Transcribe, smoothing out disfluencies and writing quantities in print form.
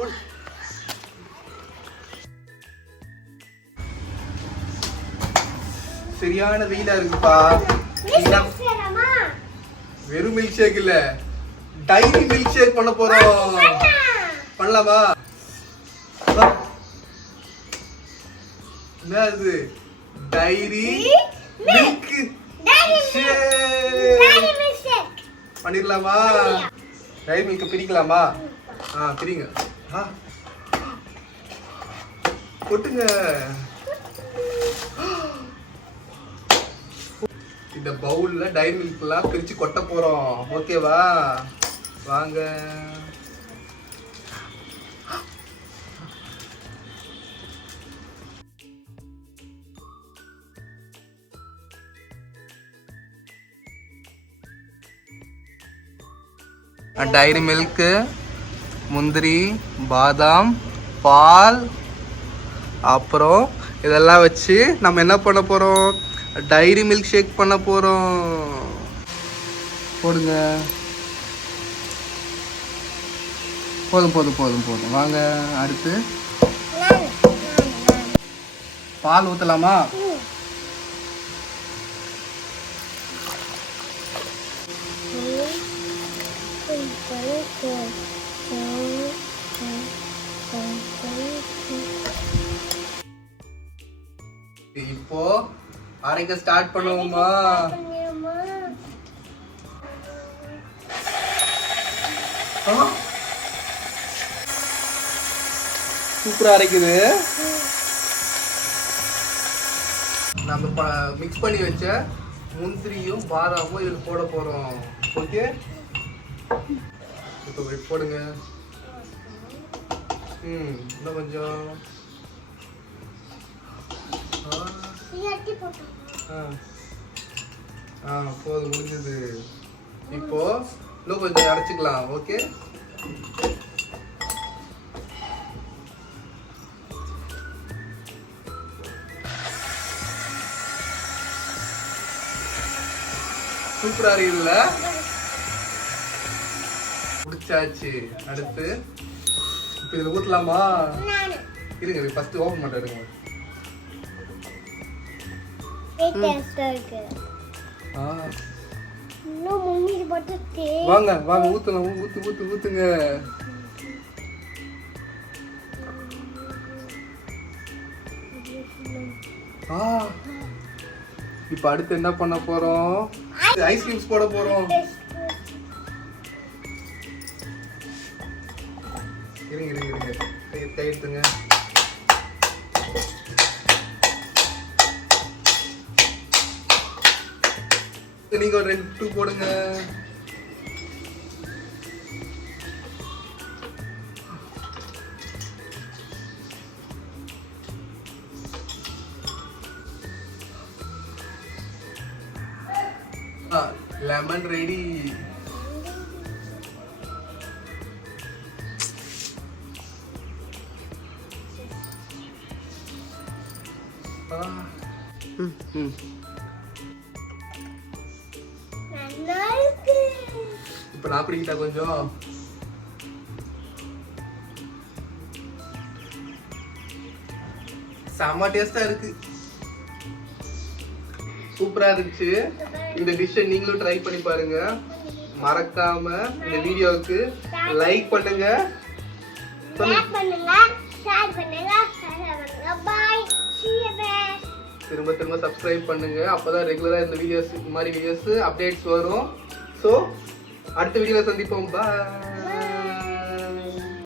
ஓடு. சரியான வெயிலா இருக்குப்பா. வெறும் மில்க் ஷேக் இல்ல, டைரி மில்க் ஷேக் பண்ண போறோம். பண்ணலாமா? என்ன இது? டைரி மில்க் ஷேக் பண்ணிடலாமா? டைரி மில்க் பிரிக்கலாமா? பிரிங்க. கொட்டுங்க. இந்த பவுல்ல டைரி மில்க் எல்லாம் பிரிச்சு கொட்ட போறோம். ஓகேவா? வாங்க. டைரி மில்க், முந்திரி, பாதாம், பால், அப்புறம் இதெல்லாம் வச்சு நம்ம என்ன பண்ண போறோம்? டைரி மில்க் ஷேக் பண்ண போறோம். போடுங்க. போதும் போதும் போதும் போதும். வாங்க அடுத்து பால் ஊத்தலாமா? இப்போ அரைக்க ஸ்டார்ட் பண்ணுவோமா? சூப்பரா அரைக்குது. நம்ம மிக்ஸ் பண்ணி வச்ச முந்திரியும் பாதாமும் இதுல போட போறோம். ஓகே, இப்போ போடுங்க. இன்னும் கொஞ்சம். போதும், முடிஞ்சது. இப்போ இன்னும் கொஞ்சம் அரைச்சிக்கலாம். ஓகே, சூப்பரா இருக்குல்ல? முடிச்சாச்சு. அடுத்து இப்போ இதில் ஊற்றலாமா? இருங்க, ஃபர்ஸ்ட் ஓப்பன் பண்ணுறேங்க. வாங்க வாங்க ஊத்தலாம். ஊத்துங்க. இப்ப அடுத்து என்ன பண்ண போறோம்? ஐஸ்கிரீம்ஸ் போட போறோம். இருங்க கையெடுத்துங்க. நீங்க ஒரு 2 போடுங்க. Lemon ready. இப்ப நான் பிடிக்கிட்டா கொஞ்சம். செம்ம டேஸ்டா இருக்கு. சூப்பரா இருந்துச்சு. இந்த டிஷ்ஷை நீங்களும் ட்ரை பண்ணி பாருங்க. மறக்காம இந்த வீடியோவுக்கு லைக் பண்ணுங்க, திரும்ப சப்ஸ்கிரைப் பண்ணுங்க. அப்பதான் ரெகுலரா இந்த வீடியோஸ், இந்த மாதிரி வீடியோஸ் அப்டேட்ஸ் வரும். ஸோ அடுத்த வீடியோல சந்திப்போம். பாய்.